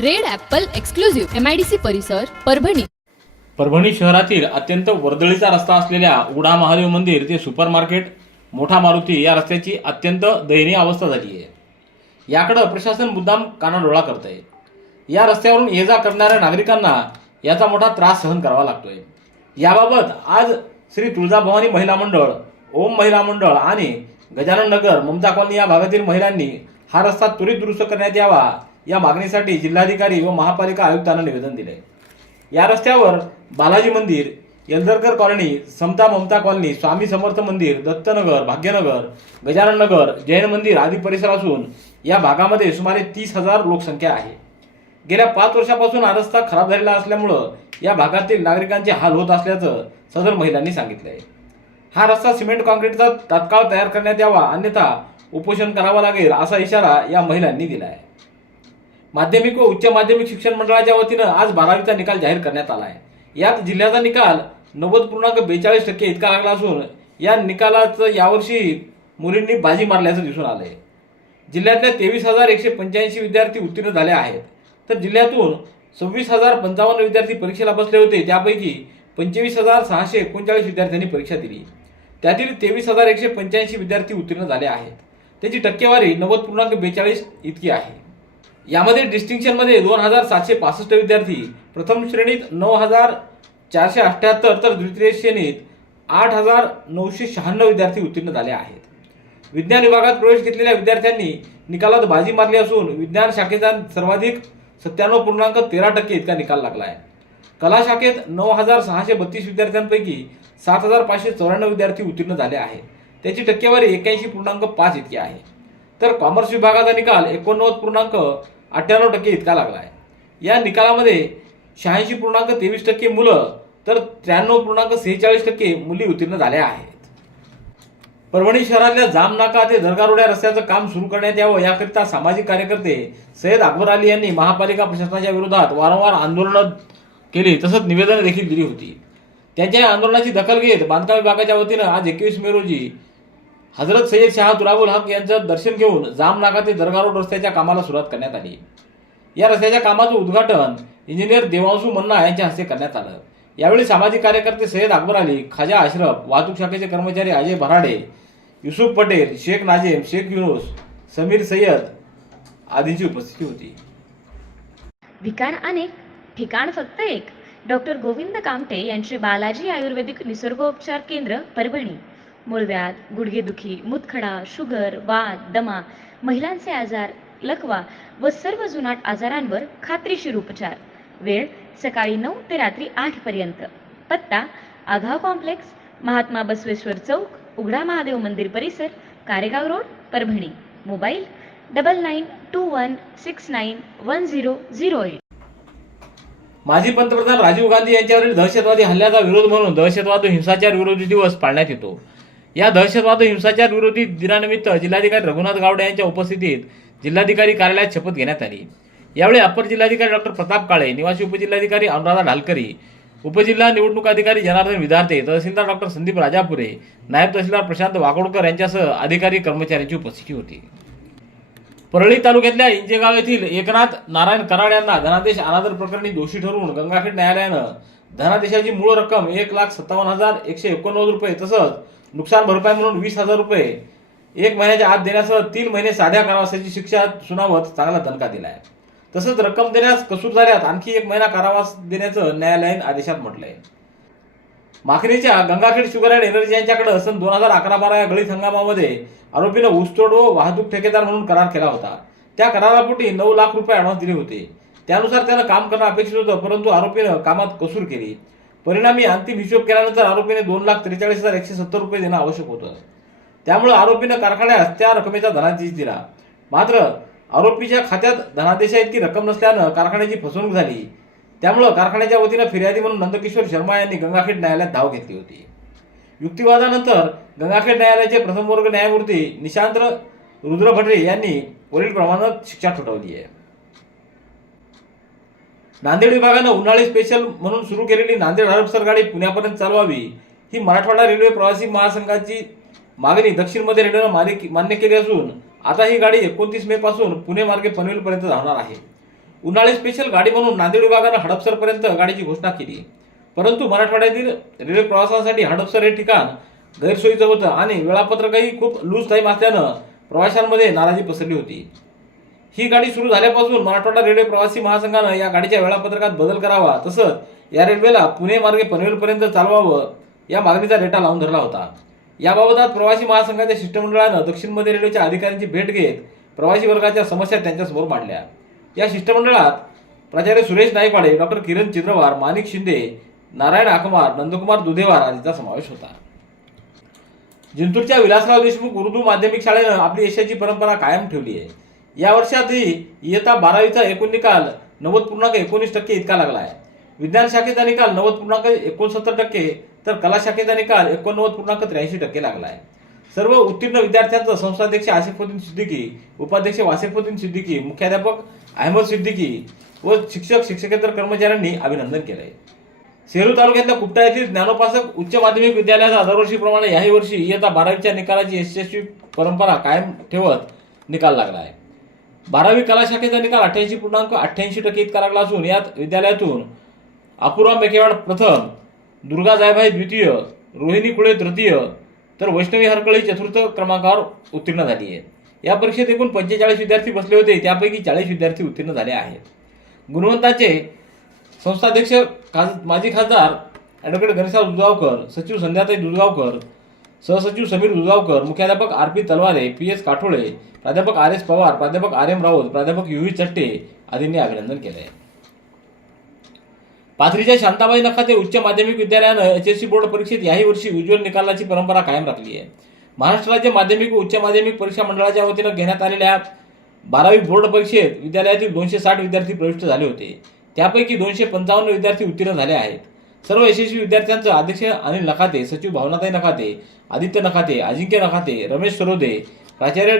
Red apple exclusive MIDC परिसर परभणी. परभणी शहरातील अत्यंत वर्दळीचा रस्ता असलेल्या उडा महादेव मंदिर ते सुपर मार्केट मोठा मारुती या रस्त्याची अत्यंत दयनीय अवस्था झाली आहे. याकडं प्रशासन मुद्दाम कानाडोळा करत आहे या रस्त्यावरून ये जा करणाऱ्या नागरिकांना याचा मोठा त्रास सहन करावा लागतोय. याबाबत आज श्री तुळजाभवानी महिला मंडळ ओम महिला मंडळ आणि गजानन नगर ममता कॉलनी या भागातील महिलांनी हा रस्ता त्वरित दुरुस्त करण्यात यावा या मागणीसाठी जिल्हाधिकारी व महापालिका आयुक्तांना निवेदन दिले. या रस्त्यावर बालाजी मंदिर यलदरकर कॉलनी समता ममता कॉलनी स्वामी समर्थ मंदिर दत्तनगर भाग्यनगर गजानन नगर जैन मंदिर आदी परिसर असून या भागामध्ये सुमारे तीस हजार लोकसंख्या आहे. गेल्या पाच वर्षापासून हा रस्ता खराब झालेला असल्यामुळं या भागातील नागरिकांचे हाल होत असल्याचं सदर महिलांनी सांगितलं आहे हा रस्ता सिमेंट कॉन्क्रीटचा तात्काळ तयार करण्यात यावा अन्यथा उपोषण करावं लागेल असा इशारा या महिलांनी दिला आहे माध्यमिक व उच्च माध्यमिक शिक्षण मंडळाच्या वतीनं आज बारावीचा निकाल जाहीर करण्यात आला आहे. यात जिल्ह्याचा निकाल नव्वद पूर्णांक बेचाळीस टक्के इतका लागला असून या निकालाचं यावर्षी मुलींनी बाजी मारल्याचं दिसून आलं आहे जिल्ह्यातल्या तेवीस हजार एकशे पंच्याऐंशी विद्यार्थी उत्तीर्ण झाले आहेत. तर जिल्ह्यातून सव्वीस हजार पंचावन्न विद्यार्थी परीक्षेला बसले होते त्यापैकी पंचवीस हजार सहाशे एकोणचाळीस विद्यार्थ्यांनी परीक्षा दिली. त्यातील तेवीस हजार एकशे पंच्याऐंशी विद्यार्थी उत्तीर्ण झाले आहेत. त्याची टक्केवारी नव्वद पूर्णांक बेचाळीस इतकी आहे. यामध्ये डिस्टिंक्शनमध्ये दोन हजार सातशे पासष्ट विद्यार्थी प्रथम श्रेणीत नऊ हजार चारशे अठ्ठ्याहत्तर तर द्वितीय श्रेणीत आठ हजार नऊशे शहाण्णव विद्यार्थी उत्तीर्ण झाले आहेत. विज्ञान विभागात प्रवेश घेतलेल्या विद्यार्थ्यांनी निकालात बाजी मारली असून विज्ञान शाखेचा सर्वाधिक सत्त्याण्णव पूर्णांक तेरा टक्के इतका निकाल लागला आहे कला शाखेत नऊ हजार सहाशे बत्तीस विद्यार्थ्यांपैकी सात हजार पाचशे चौऱ्याण्णव विद्यार्थी उत्तीर्ण झाले आहेत. त्याची टक्केवारी एक्याऐंशी पूर्णांक पाच इतकी आहे. तर कॉमर्स विभागाचा निकाल एकोणनव्वद पूर्णांक अठ्ठ्याण्णव टक्के इतका लागला आहे या निकालामध्ये शहाऐंशी पूर्णांक तेवीस टक्के मुलं तर त्र्याण्णव पूर्णांक सेहेचाळीस टक्के मुली उत्तीर्ण झाल्या आहेत. परभणी शहरातल्या जामनाका ते दरगारोड्या रस्त्याचं काम सुरू करण्यात यावं याकरिता सामाजिक कार्यकर्ते सय्यद अकबर अली यांनी महापालिका प्रशासनाच्या विरोधात वारंवार आंदोलनं केली तसंच निवेदनं देखील दिली होती. त्यांच्या आंदोलनाची दखल घेत बांधकाम विभागाच्या वतीनं आज एकवीस मे रोजी हजरत सय्यद शाह तुराबुल हक यांचं दर्शन घेऊन जामनागा ते दर्गा रोड रस्त्याच्या कामाला सुरुवात करण्यात आली. या रस्त्याच्या कामाचं उद्घाटन इंजिनियर देवांशू मन्ना यांच्या हस्ते करण्यात आलं. यावेळी सामाजिक कार्यकर्ते सय्यद अकबर अली खाजा अशरफ वाहतूक शाखेचे कर्मचारी अजय भराडे युसुफ पटेल शेख नाजेम शेख युनुस समीर सय्यद आदींची उपस्थिती होती. विकार अनेक ठिकाण फक्त एक. डॉक्टर गोविंद कामटे यांचे बालाजी आयुर्वेदिक निसर्गोपचार केंद्र परभणी. मूळव्याध गुडघेदुखी मुतखडा शुगर वात दमा महिलांचे आजार लकवा व सर्व जुनाट आजारांवर खात्रीशीर उपचार. वेळ सकाळी नऊ ते रात्री आठ पर्यंत. पत्ता आघाव कॉम्प्लेक्स महात्मा बसवेश्वर चौक उघडा महादेव मंदिर परिसर Karegaon road Parbhani. Mobile double nine two one six nine one zero zero eight. माजी पंतप्रधान राजीव गांधी यांच्यावरील दहशतवादी हल्ल्याचा विरोध म्हणून दहशतवाद हिंसाचार विरोधी दिवस पाळण्यात येतो. या दहशतवाद हिंसाचार विरोधी दिनानिमित्त जिल्हाधिकारी रघुनाथ गावडे यांच्या उपस्थितीत जिल्हाधिकारी कार्यालयात शपथ घेण्यात आली. यावेळी अप्पर जिल्हाधिकारी डॉक्टर प्रताप काळे निवासी उपजिल्हाधिकारी अनुराधा ढालकरी उपजिल्हा निवडणूक अधिकारी जनार्दन विधार्ते तहसीलदार डॉक्टर संदीप राजापुरे नायब तहसीलदार प्रशांत वाकोडकर यांच्यासह अधिकारी कर्मचाऱ्यांची उपस्थिती होती. परळी तालुक्यातल्या इंजेगाव येथील एकनाथ नारायण कराड यांना धनादेश अनादर प्रकरणी दोषी ठरवून गंगाखेड न्यायालयानं धनादेशाची मूळ रक्कम एक लाख सत्तावन्न हजार एकशे एकोणनव्वद रुपये तसंच नुकसान भरपाई म्हणून वीस हजार रुपये. एक महिन्याच्या आत देण्यासह तीन महिने साध्या कारावासाची शिक्षा सुनावत चांगला दणका दिला आहे तसंच रक्कम देण्यास कसूर झाल्यात आणखी एक महिना कारावास देण्याचं न्यायालयीन आदेशात म्हटलंय. माखणीच्या गंगाखेड शुगर अँड एनर्जी यांच्याकडे सन दोन हजार अकरा बारा या गळीत हंगामामध्ये आरोपीनं ऊसतोड व वाहतूक ठेकेदार म्हणून करार केला होता. त्या करारापोटी नऊ लाख रुपये ॲडव्हान्स दिले होते. त्यानुसार त्यानं काम करणं अपेक्षित होतं परंतु आरोपीनं कामात कसूर केली. परिणामी अंतिम हिशोब केल्यानंतर आरोपीने दोन लाख त्रेचाळीस हजार एकशे सत्तर रुपये देणं आवश्यक होतं. त्यामुळे आरोपीनं कारखान्यास त्या रकमेचा धनादेश दिला. मात्र आरोपीच्या खात्यात धनादेशा इतकी रक्कम नसल्यानं कारखान्याची फसवणूक झाली. त्यामुळं कारखान्याच्या वतीनं फिर्यादी म्हणून नंदकिशोर शर्मा यांनी गंगाखेड न्यायालयात धाव घेतली होती. युक्तिवादानंतर गंगाखेड न्यायालयाचे प्रथम वर्ग न्यायमूर्ती निशांत रुद्र भटरे यांनी वरील प्रमाणात शिक्षा ठोठावली आहे. नांदेड विभागानं उन्हाळी स्पेशल म्हणून सुरू केलेली नांदेड हडपसर गाडी पुण्यापर्यंत चालवावी ही मराठवाडा रेल्वे प्रवासी महासंघाची मागणी दक्षिण मध्य रेल्वेनं मालिक- मान्य केली असून आता ही गाडी एकोणतीस मे पासून पुणे मार्गे पनवेलपर्यंत धावणार आहे. उन्हाळी स्पेशल गाडी म्हणून नांदेड विभागानं हडपसरपर्यंत गाडीची घोषणा केली. परंतु मराठवाड्यातील रेल्वे प्रवासासाठी हडपसर हे ठिकाण गैरसोयीचं होतं आणि वेळापत्रकही खूप लूज टाईम असल्यानं प्रवाशांमध्ये नाराजी पसरली होती. ही गाडी सुरू झाल्यापासून मराठवाडा रेल्वे प्रवासी महासंघानं या गाडीच्या वेळापत्रकात बदल करावा तसंच या रेल्वेला पुणे मार्गे पनवेलपर्यंत चालवावं या मागणीचा डेटा लावून धरला होता. याबाबत प्रवासी महासंघाच्या शिष्टमंडळानं दक्षिण मध्य रेल्वेच्या अधिकाऱ्यांची भेट घेत प्रवासी वर्गाच्या समस्या त्यांच्यासमोर मांडल्या. या शिष्टमंडळात प्राचार्य सुरेश नाईकवाडे डॉक्टर किरण चित्रवार माणिक शिंदे नारायण आकमार नंदकुमार दुधेवार आदींचा समावेश होता. जिंतूरच्या विलासराव देशमुख उर्दू माध्यमिक शाळेनं आपली यशाची परंपरा कायम ठेवली आहे. या वर्षातही इयत्ता बारावीचा एकूण निकाल नव्वद पूर्णांक एकोणीस टक्के इतका लागला आहे. विज्ञान शाखेचा निकाल नव्वद पूर्णांक एकोणसत्तर टक्के तर कला शाखेचा निकाल एकोणनव्वद पूर्णांक त्र्याऐंशी टक्के लागला आहे. सर्व उत्तीर्ण विद्यार्थ्यांचं संस्थाध्यक्ष आसिफुद्दीन सिद्दीकी उपाध्यक्ष वासिफुद्दीन सिद्दीकी मुख्याध्यापक अहमद सिद्दीकी व शिक्षक शिक्षकेतर कर्मचाऱ्यांनी अभिनंदन केलं आहे सेलू तालुक्यातल्या कुपटा येथील ज्ञानोपासक उच्च माध्यमिक विद्यालयाचा दरवर्षीप्रमाणे याही वर्षी इयत्ता बारावीच्या निकालाची यशस्वी परंपरा कायम ठेवत निकाल लागला आहे. बारावी कला शाखेचा निकाल अठ्ठ्याऐंशी पूर्णांक अठ्ठ्याऐंशी टक्के इतका लागला असून यात विद्यालयातून अपूर्वा मेकेवाड प्रथम दुर्गा जायभाई द्वितीय रोहिणी कुळे तृतीय तर वैष्णवी हरकळी चतुर्थ क्रमांकावर उत्तीर्ण झाली आहे. या परीक्षेत एकूण पंचेचाळीस विद्यार्थी बसले होते त्यापैकी चाळीस विद्यार्थी उत्तीर्ण झाले आहेत. गुणवंताचे संस्थाध्यक्ष खास माजी खासदार ॲडव्होकेट गणेशराव दुधगावकर सचिव संध्याताई दुधगावकर सहसचिव समीर दुधावकर मुख्याध्यापक R P Talware P S Kathole प्राध्यापक आर एस पवार प्राध्यापक आर एम राऊत प्राध्यापक यू व्ही चट्टे आदींनी अभिनंदन केले. पाथरीच्या शांताबाई नखाते उच्च माध्यमिक विद्यालयानं एच एस सी बोर्ड परीक्षेत याही वर्षी उज्ज्वल निकालाची परंपरा कायम राखली आहे. महाराष्ट्र राज्य माध्यमिक व उच्च माध्यमिक परीक्षा मंडळाच्या वतीनं घेण्यात आलेल्या बारावी बोर्ड परीक्षेत विद्यालयातील दोनशे साठ विद्यार्थी प्रविष्ट झाले होते. त्यापैकी दोनशे पंचावन्न विद्यार्थी उत्तीर्ण झाले आहेत. सर्व यशस्वी विद्यार्थ्यांचं अध्यक्ष अनिल नखाते सचिव भावनाताई नखाते आदित्य नखाते अजिंक्य नखाते रमेश सरोदे प्राचार्य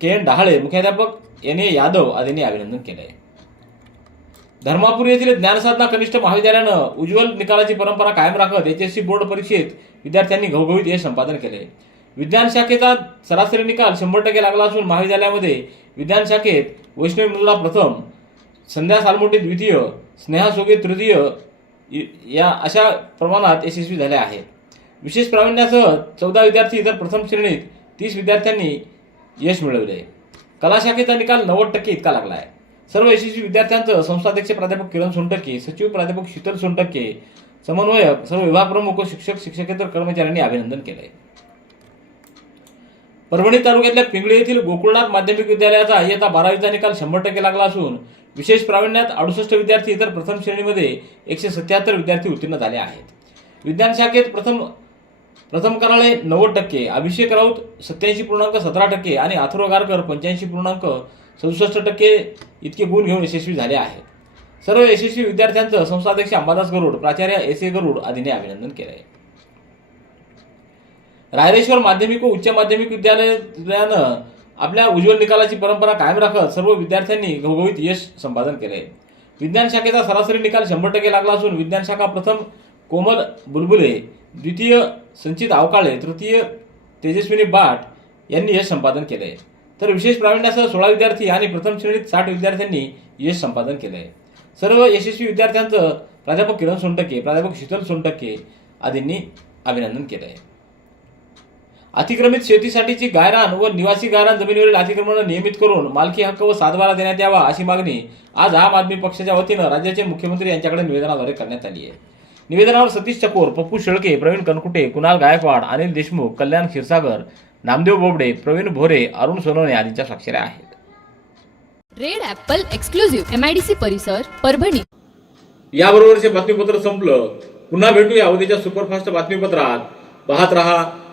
के एन डहाळे मुख्याध्यापक एन ए यादव आदींनी अभिनंदन केलं आहे धर्मापूर येथील ज्ञानसाधना कनिष्ठ महाविद्यालयानं उज्ज्वल निकालाची परंपरा कायम राखत एच एस सी बोर्ड परीक्षेत विद्यार्थ्यांनी घवघवीत यश संपादन केले विज्ञान शाखेचा सरासरी निकाल शंभर टक्के लागला असून महाविद्यालयामध्ये विज्ञान शाखेत वैष्णवी मुलला प्रथम संध्या सालमोटे द्वितीय स्नेहा सोगे तृतीय या अशा प्रमाणात यशस्वी झाले आहेत. विशेष प्रावीण्यासह चौदा विद्यार्थी तर प्रथम श्रेणीत तीस विद्यार्थ्यांनी यश मिळवले. कला शाखेचा निकाल नव्वद टक्के इतका लागला आहे सर्व यशस्वी विद्यार्थ्यांचं संस्थाध्यक्ष प्राध्यापक किरण सोनटक्के सचिव प्राध्यापक शीतल सोनटक्के समन्वयक सर्व विभागप्रमुख व शिक्षक शिक्षकेतर कर्मचाऱ्यांनी अभिनंदन केलं आहे परभणी तालुक्यातल्या पिंगळी येथील गोकुळनाथ माध्यमिक विद्यालयाचा इयत्ता बारावीचा निकाल शंभर टक्के लागला असून विशेष प्रावीण्यात अडुसष्ट विद्यार्थी तर प्रथम श्रेणीमध्ये एकशे सत्याहत्तर विद्यार्थी उत्तीर्ण झाले आहेत. विज्ञान शाखेत प्रथम प्रथम कराळे नव्वद टक्के अभिषेक राऊत सत्याऐंशी पूर्णांक सतरा टक्के आणि अथर्व गारकर पंच्याऐंशी पूर्णांक सदुसष्ट टक्के इतके गुण घेऊन यशस्वी झाले आहेत. सर्व यशस्वी विद्यार्थ्यांचं संस्थाध्यक्ष अंबादास गरुड प्राचार्य एस ए गरुड आदींनी अभिनंदन केलं आहे रायरेश्वर माध्यमिक व उच्च माध्यमिक विद्यालयानं आपल्या उज्ज्वल निकालाची परंपरा कायम राखत सर्व विद्यार्थ्यांनी घवघवीत यश संपादन केले विज्ञान शाखेचा सरासरी निकाल शंभर टक्के लागला असून विज्ञान शाखा प्रथम कोमल बुलबुले द्वितीय संचित आवकाळे तृतीय तेजस्विनी बाट यांनी यश संपादन केले तर विशेष प्रावीण्यासह सोळा विद्यार्थी आणि प्रथम श्रेणीत साठ विद्यार्थ्यांनी यश संपादन केले सर्व यशस्वी विद्यार्थ्यांचं प्राध्यापक किरण सोनटक्के प्राध्यापक शीतल सोनटक्के आदींनी अभिनंदन केलं आहे अतिक्रमित शेतीसाठीची गायरान व निवासी गायरान जमिनीवरील अतिक्रमण नियमित करून मालकी हक्क व सातबारा देण्यात यावा अशी मागणी आज आम आदमी पक्षाच्या वतीनं राज्याचे मुख्यमंत्री यांच्याकडे निवेदनाद्वारे करण्यात आली आहे. निवेदनावर सतीश चकोर पप्पू शेळके प्रवीण कनकुटे कुणाल गायकवाड अनिल देशमुख कल्याण क्षीरसागर नामदेव बोबडे प्रवीण भोरे अरुण सोनवणे आदींच्या स्वाक्षऱ्या आहेत. Red apple exclusive M I D C परिसर परभणी. याबरोबरचे बातमीपत्र संपलं. पुन्हा भेटूया उद्याच्या सुपरफास्ट बातमीपत्रात. पाहत रहा